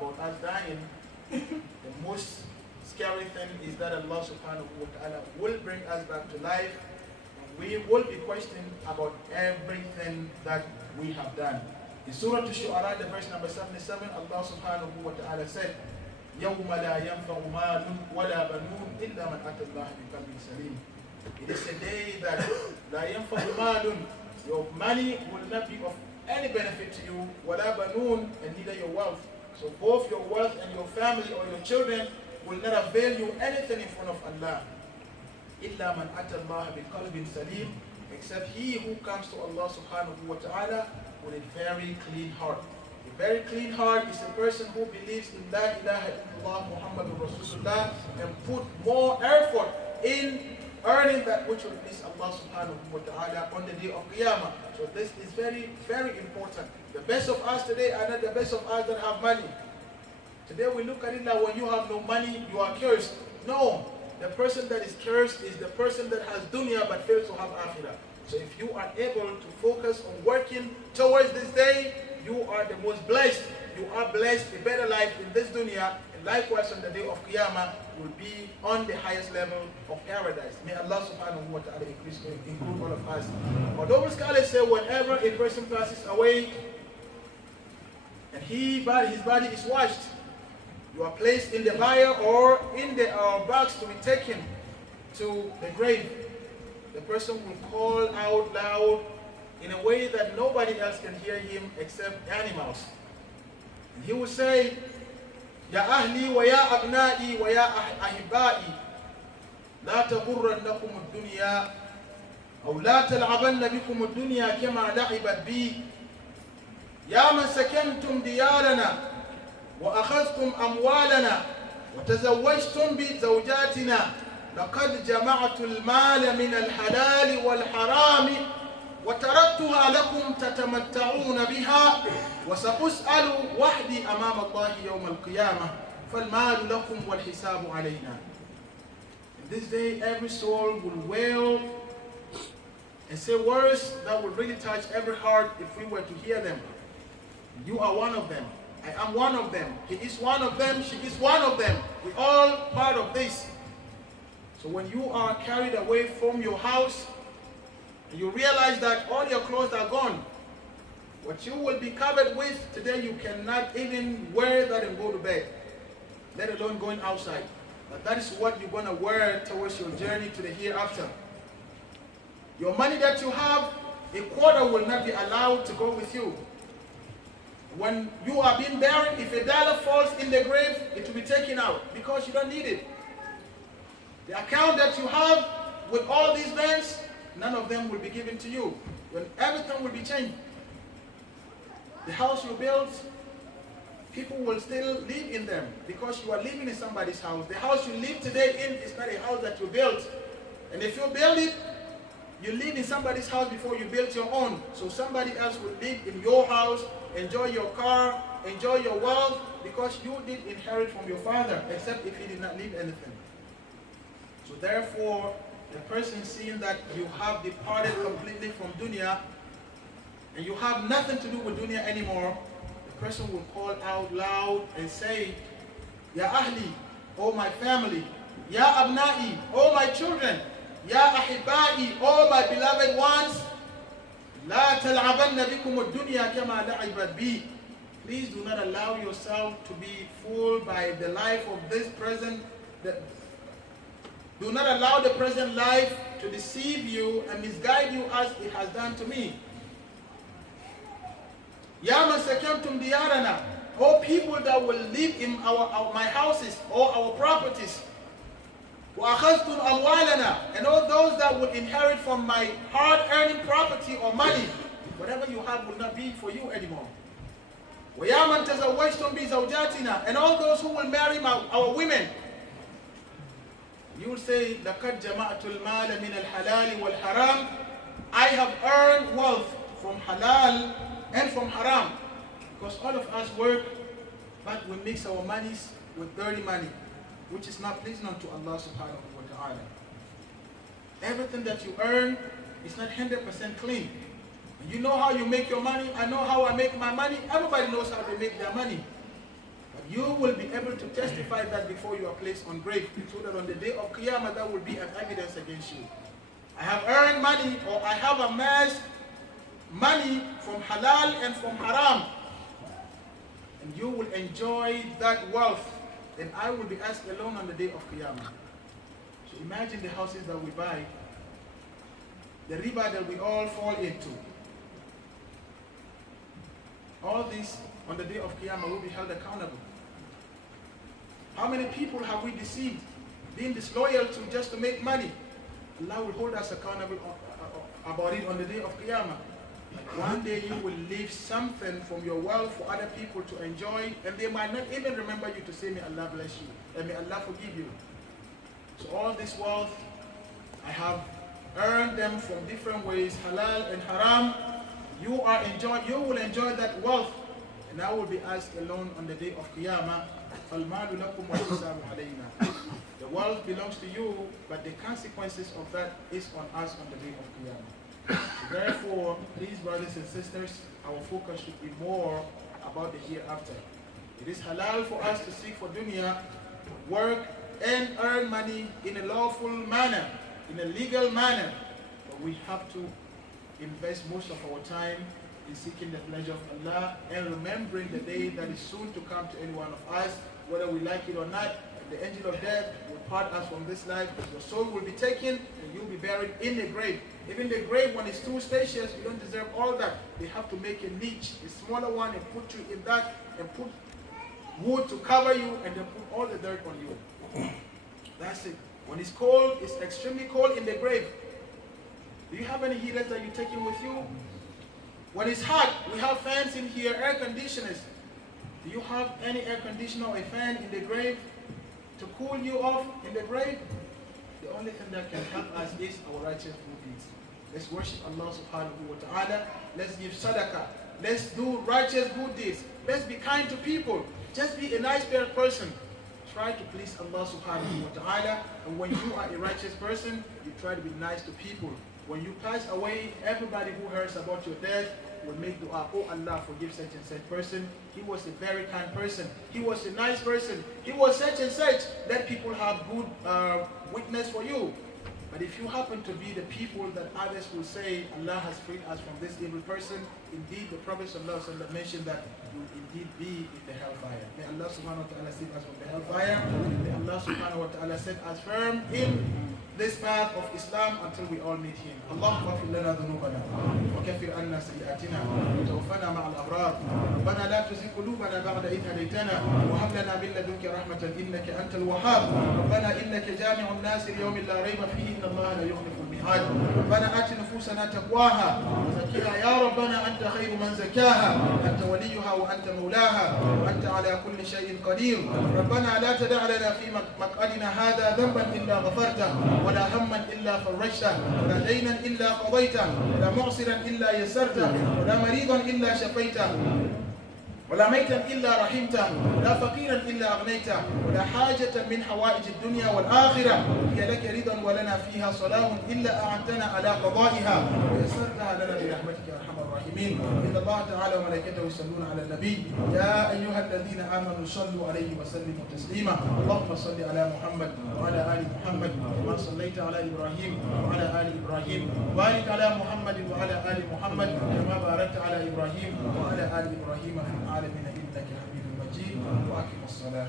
about us dying, the most scary thing is that Allah subhanahu wa ta'ala will bring us back to life, and we will be questioned about everything that we have done. In Surah Al-Shu'ara, the verse number 77, Allah subhanahu wa ta'ala said, يَوْمَ لَا يَنْفَعُ مَالٌ وَلَا بَنُونَ إِلَّا مَنْ أَتَى اللَّهَ بِقَلْبٍ سَلِيمٍ. It is a day that لَا يَنْفَعُ مَالٌ, your money will not be of any benefit to you, وَلَا بَنُونَ, and neither your wealth. So both your wealth and your family or your children will not avail you anything in front of Allah. إِلَّا مَنْ أَتَى اللَّهَ بِقَلْبٍ سَلِيمٍ, except he who comes to Allah subhanahu wa ta'ala with a very clean heart. A very clean heart is a person who believes in La ilaha illallah Muhammadur Rasulullah and put more effort in earning that which will please Allah subhanahu wa ta'ala on the day of Qiyamah. So this is very, very important. The best of us today are not the best of us that have money. Today we look at it like when you have no money, you are cursed. No, the person that is cursed is the person that has dunya but fails to have akhirah. So if you are able to focus on working towards this day, you are the most blessed. You are blessed, a better life in this dunya, and likewise on the day of Qiyamah will be on the highest level of paradise. May Allah subhanahu wa ta'ala include all of us. Although scholars say whenever a person passes away and his body is washed, you are placed in the fire or in the box to be taken to the grave. The person will call out loud in a way that nobody else can hear him except animals. And he will say, Ya ahli wa ya abna'i wa ya ahibba'i, la taghurrannakum ad-dunya aw la tal'abanna bikum ad-dunya kama la'ibat bi, ya man sakantum diyarana wa akhadhtum amwalana wa tazawwajtum bi zawjatina, laqad jama'tu al-mala min al-halal wal-haram وتركتها لكم تتمتعون بها وسأسأل وحدي أمام الله يوم القيامة فالمال لكم والحساب علينا. In this day every soul will wail and say words that will really touch every heart if we were to hear them. You are one of them. I am one of them. He is one of them. She is one of them. We all part of this. So when you are carried away from your house, you realize that all your clothes are gone. What you will be covered with today, you cannot even wear that and go to bed, let alone going outside. But that is what you're going to wear towards your journey to the hereafter. Your money that you have, a quarter will not be allowed to go with you. When you are being buried, if $1 falls in the grave, it will be taken out because you don't need it. The account that you have with all these banks, none of them will be given to you. When everything will be changed. The house you built, people will still live in them because you are living in somebody's house. The house you live today in is not a house that you built. And if you build it, you live in somebody's house before you built your own. So somebody else will live in your house, enjoy your car, enjoy your wealth, because you did inherit from your father, except if he did not leave anything. So therefore, the person seeing that you have departed completely from dunya and you have nothing to do with dunya anymore, the person will call out loud and say, Ya ahli, oh my family, Ya abna'i, oh my children, Ya ahibba'i, oh my beloved ones, La tal'abanna bikum ad-dunya kama la'ibat bi. Please do not allow yourself to be fooled by the life of this present. Do not allow the present life to deceive you and misguide you as it has done to me. Ya man sakantum diyarana, all people that will live in my houses or our properties. Wa akhadhtum amwalana, and all those that will inherit from my hard-earning property or money. Whatever you have will not be for you anymore. Wa ya man tazawwajtum bi zawjatina, and all those who will marry our women. You will say, لَقَدْ جَمَعْتُ الْمَالَ مِنَ الْحَلَالِ وَالْحَرَامِ. I have earned wealth from halal and from haram. Because all of us work, but we mix our monies with dirty money, which is not pleasing unto Allah subhanahu wa ta'ala. Everything that you earn is not 100% clean. You know how you make your money. I know how I make my money. Everybody knows how they make their money. You will be able to testify that before you are placed on grave, so that on the day of Qiyamah that will be an evidence against you. I have earned money, or I have amassed money from halal and from haram, and you will enjoy that wealth, then I will be asked alone on the day of Qiyamah. So imagine the houses that we buy, the riba that we all fall into. All this on the day of Qiyamah will be held accountable. How many people have we deceived, being disloyal to just to make money? Allah will hold us accountable about it on the day of Qiyamah. One day you will leave something from your wealth for other people to enjoy, and they might not even remember you to say, may Allah bless you, and may Allah forgive you. So all this wealth, I have earned them from different ways, halal and haram. You will enjoy that wealth, and I will be asked alone on the day of Qiyamah. The wealth belongs to you, but the consequences of that is on us on the day of Qiyamah. So therefore, please, brothers and sisters, our focus should be more about the hereafter. It is halal for us to seek for dunya, work and earn money in a lawful manner, in a legal manner, but we have to invest most of our time in seeking the pleasure of Allah and remembering the day that is soon to come to any one of us, whether we like it or not. The angel of death will part us from this life, but your soul will be taken and you'll be buried in the grave. Even the grave, when it's too spacious, you don't deserve all that. They have to make a niche, a smaller one, and put you in that, and put wood to cover you, and then put all the dirt on you. That's it. When it's cold, it's extremely cold in the grave. Do you have any heaters that you're taking with you? When it's hot, we have fans in here, air conditioners. Do you have any air conditioner or a fan in the grave to cool you off in the grave? The only thing that can help us is our righteous good deeds. Let's worship Allah subhanahu wa ta'ala. Let's give sadaqah. Let's do righteous good deeds. Let's be kind to people. Just be a nice person. Try to please Allah subhanahu wa ta'ala. And when you are a righteous person, you try to be nice to people. When you pass away, everybody who hears about your death will make dua, oh Allah, forgive such and such person. He was a very kind person. He was a nice person. He was such and such. Let people have good witness for you. But if you happen to be the people that others will say, Allah has freed us from this evil person, indeed the Prophet ﷺ mentioned that you will indeed be in the hellfire. May Allah subhanahu wa ta'ala save us from the hellfire. May Allah subhanahu wa ta'ala set us firm in this path of Islam until we all meet Him. Allahumma اغفر لنا ذنوبنا وكفر عنا سيئاتنا وتوفنا مع الأبرار. ربنا لا تزغ قلوبنا بعد إذ هديتنا وهب لنا من لدنك رحمة إنك أنت الوهاب. ربنا إنك جامع الناس ليوم لا ريب فيه إن الله لا يخلف الميعاد. ربنا آت نفوسنا تقواها وزكها يا ربنا أنت خير من زكاها أنت وليها وأنت مولاها وأنت على كل شيء قدير. ربنا لا تدع لنا في مقعدنا هذا ذنبا إلا غفرته ولا هما إلا فرجته ولا دينا إلا قضيته ولا معسرا إلا يسرته ولا مريضا إلا شفيته ولا ميتا إلا رحمته ولا فقيرا إلا أغنيته ولا حاجة من حوائج الدنيا والآخرة هي لك رضا ولنا فيها صلاح إلا أعنتنا على قضائها ويسرتها لنا برحمتك يا أرحم الراحمين. إن الله تعالى وملائكته يصلون على النبي يا أيها الذين آمنوا صلوا عليه وسلموا تسليما. اللهم صل على محمد وعلى آل محمد كما صليت على إبراهيم وعلى آل إبراهيم وبارك على محمد وعلى آل محمد كما باركت على إبراهيم وعلى آل إبراهيم في العالمين إنك حميد مجيد. وأقم الصلاة.